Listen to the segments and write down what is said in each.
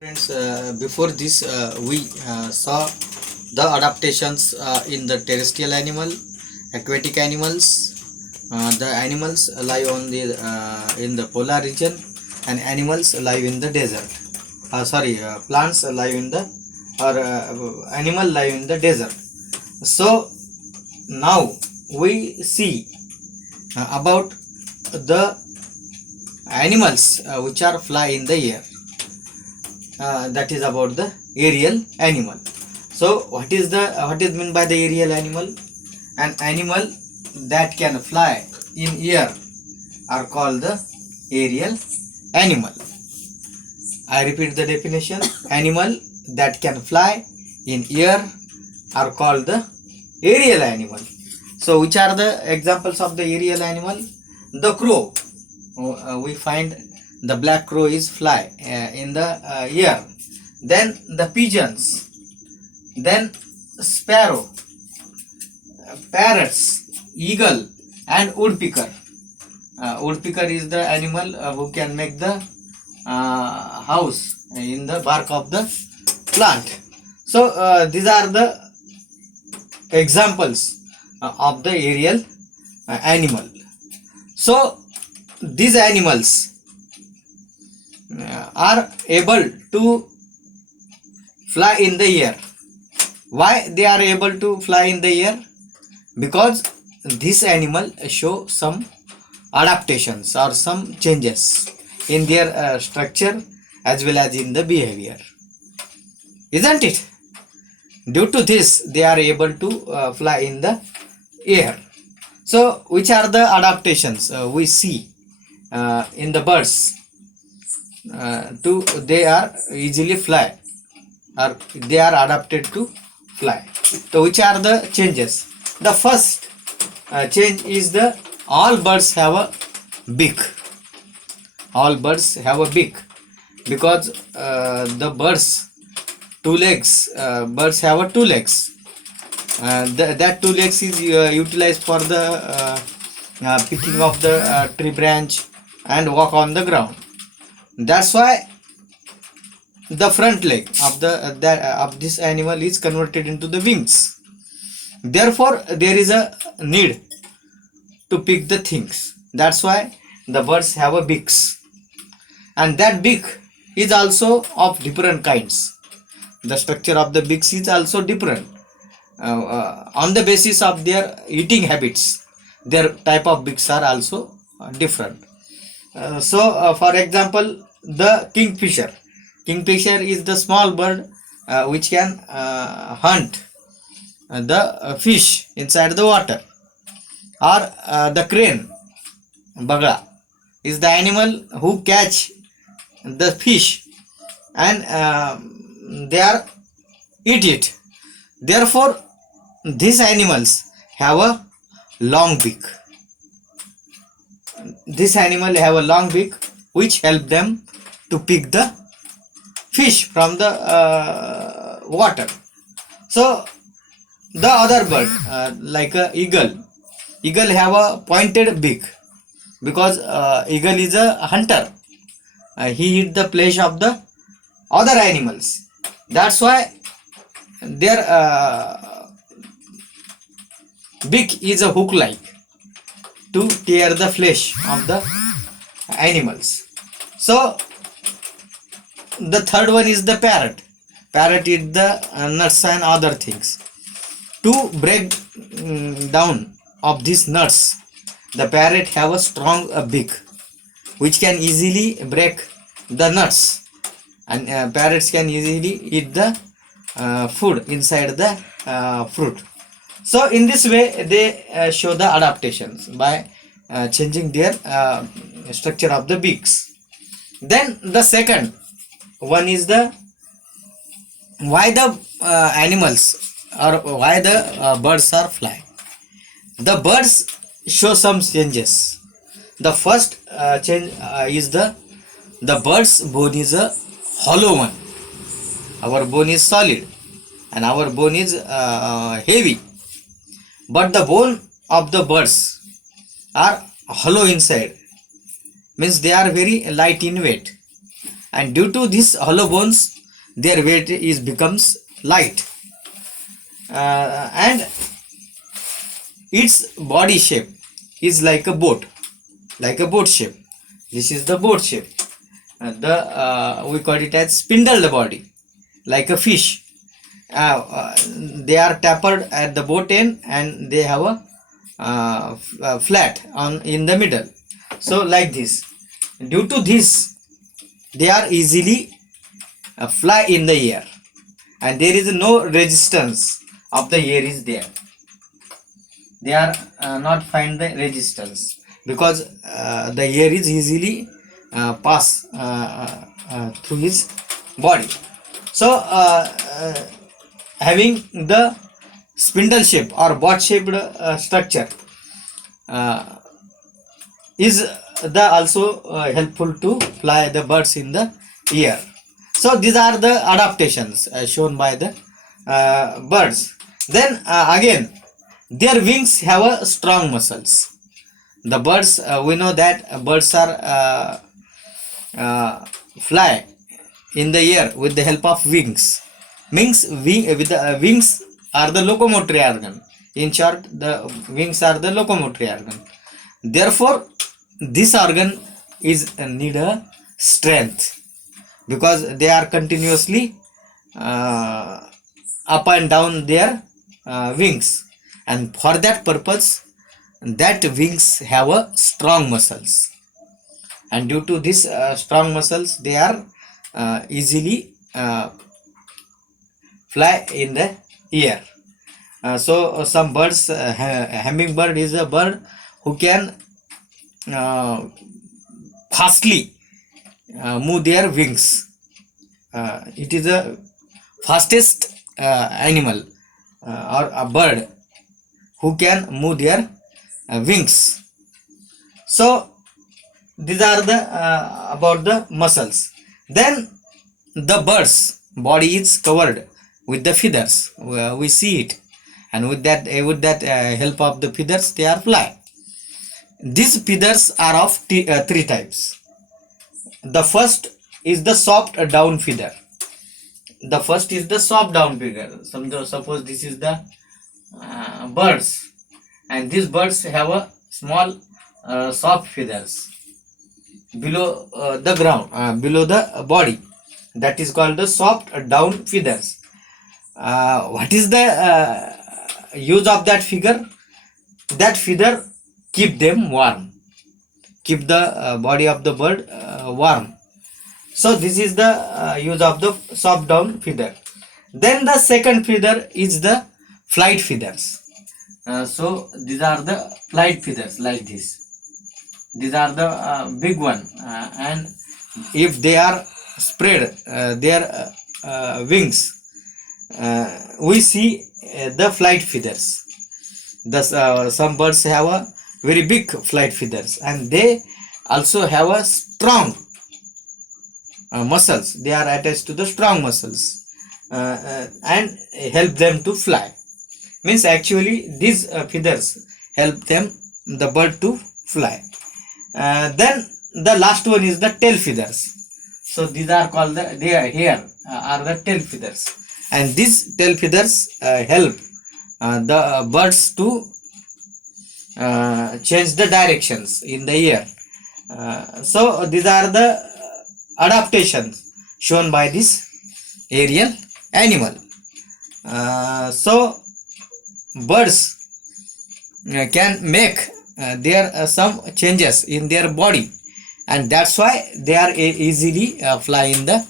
Friends, before this we saw the adaptations in the terrestrial animal, aquatic animals. The animals live on the in the polar region, and animals live in the desert. Plants live in the animal live in the desert. So now we see about the animals which are fly in the air. That is about the aerial animal. So what is meant by the aerial animal? An animal that can fly in air are called the aerial animal. I repeat the definition: animal that can fly in air are called the aerial animal. So which are the examples of the aerial animal? The crow. We find the black crow is fly in the air. Then the pigeons, then sparrow, parrots, eagle, and woodpecker. Woodpecker is the animal who can make the house in the bark of the plant. So these are the examples of the aerial animal. So these animals are able to fly in the air. Why they are able to fly in the air? Because this animal show some adaptations or some changes in their structure as well as in the behavior, isn't it? Due to this they are able to fly in the air. So which are the adaptations we see in the birds? They are easily fly, or they are adapted to fly. So which are the changes? The first change is the all birds have a beak. All birds have a beak because the birds two legs. Birds have a two legs. That two legs is utilized for the picking of the tree branch and walk on the ground. That's why the front leg of of this animal is converted into the wings. Therefore there is a need to pick the things. That's why the birds have a beaks, and that beak is also of different kinds. The structure of the beaks is also different on the basis of their eating habits. Their type of beaks are also different. For example, the kingfisher. Kingfisher is the small bird which can hunt the fish inside the water. Or the crane, bagla, is the animal who catch the fish and they are eat it. Therefore, these animals have a long beak. This animal have a long beak which help them to pick the fish from the water. So the other bird like a eagle have a pointed beak because eagle is a hunter. He eat the flesh of the other animals. That's why their beak is a hook like to tear the flesh of the animals. So the third one is the parrot. Parrot eat the nuts and other things. To break down of these nuts, the parrot have a strong beak which can easily break the nuts, and parrots can easily eat the food inside the fruit. So in this way they show the adaptations by changing their structure of the beaks. Then the second one is the why the animals or why the birds are fly. The birds show some changes. The first change is the bird's bone is a hollow one. Our bone is solid and our bone is heavy, but the bone of the birds are hollow inside, means they are very light in weight. and due to this hollow bones, their weight is becomes light, and its body shape is like a boat shape. This is the boat shape. We call it as spindled body, like a fish. They are tapered at the boat end, and they have a flat on in the middle. So like this. Due to this, they are easily fly in the air, and there is no resistance of the air is there. They are not find the resistance, because the air is easily pass through his body. So having the spindle shape or boat shaped structure is the also helpful to fly the birds in the air. So these are the adaptations shown by the birds. Then again, their wings have a strong muscles. The birds, we know that birds are fly in the air with the help of wings. Wings are the locomotory organ. In short, the wings are the locomotory organ. Therefore, this organ is need a strength, because they are continuously up and down their wings, and for that purpose, that wings have a strong muscles, and due to this strong muscles, they are easily fly in the air. So some birds, hummingbird is a bird who can fastly move their wings. It is a fastest animal or a bird who can move their wings. So these are the about the muscles. Then the bird's body is covered with the feathers. We see it, and with that help of the feathers, they are fly. These feathers are of three types. The first is the soft down feather. The first is the soft down feather. Suppose this is the birds, and these birds have a small soft feathers below the ground, below the body. That is called the soft down feathers. What is the use of that figure? That feather keep them warm, keep the body of the bird warm. So this is the use of the soft down feather. Then the second feather is the flight feathers. So these are the flight feathers like this. These are the big one, and if they are spread their wings, we see the flight feathers. Some birds have a very big flight feathers, and they also have a strong muscles. They are attached to the strong muscles and help them to fly. Means actually these feathers help them, the bird, to fly. Then the last one is the tail feathers. So these are called are the tail feathers, and these tail feathers help the birds to change the directions in the air. So these are the adaptations shown by this aerial animal. So birds can make there some changes in their body, and that's why they are easily fly in the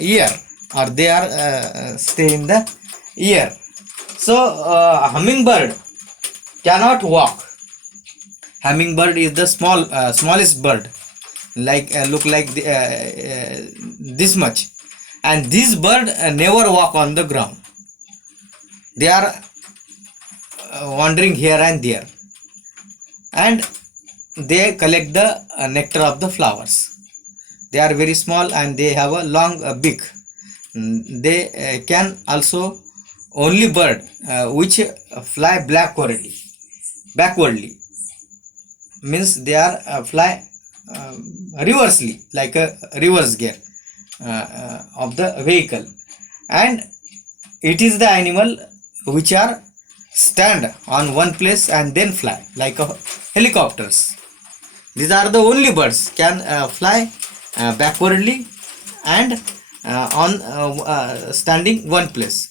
air, or they are stay in the air. So hummingbird cannot walk. Hummingbird is the smallest bird, like look like this much, and this bird never walk on the ground. They are wandering here and there, and they collect the nectar of the flowers. They are very small, and they have a long beak. They can also only bird which fly backwardly, means they are fly reversely, like a reverse gear of the vehicle, and it is the animal which are stand on one place and then fly like a helicopters. These are the only birds can fly backwardly and on standing one place.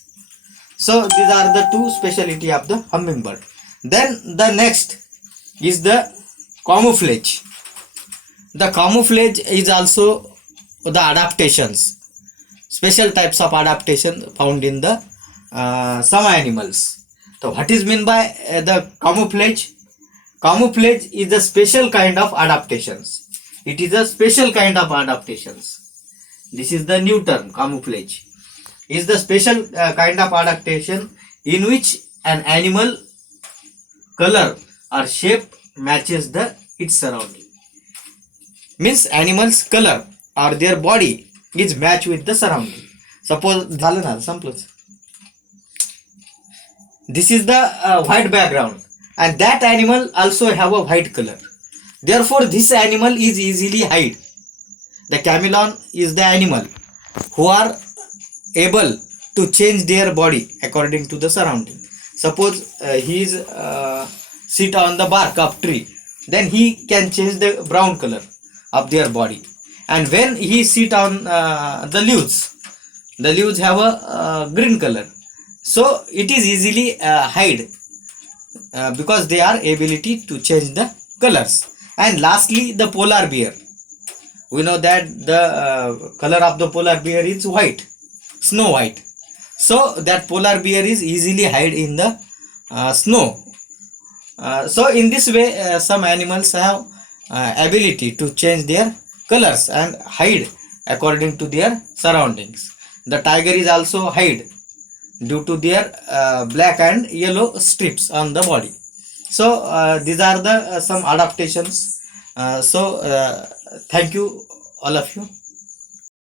So these are the two specialty of the hummingbird. Then the next is the camouflage. The camouflage is also the adaptations, special types of adaptation found in the some animals. So what is mean by the camouflage? Camouflage is a special kind of adaptations. It is a special kind of adaptations. This is the new term, camouflage. Is the special kind of adaptation in which an animal color or shape matches the its surrounding. Means animal's color or their body is matched with the surrounding. Suppose झालं ना संपलंच. This is the white background, and that animal also have a white color. Therefore, this animal is easily hide. The chameleon is the animal who are able to change their body according to the surrounding. Suppose he is sit on the bark of tree, then he can change the brown color of their body. And when he sit on the leaves have a green color. So it is easily hide because they are ability to change the colors. And lastly, the polar bear. We know that the color of the polar bear is white, snow white. So that polar bear is easily hide in the snow. So in this way, some animals have ability to change their colors and hide according to their surroundings. The tiger is also hide due to their black and yellow strips on the body. So these are the some adaptations. Thank you all of you.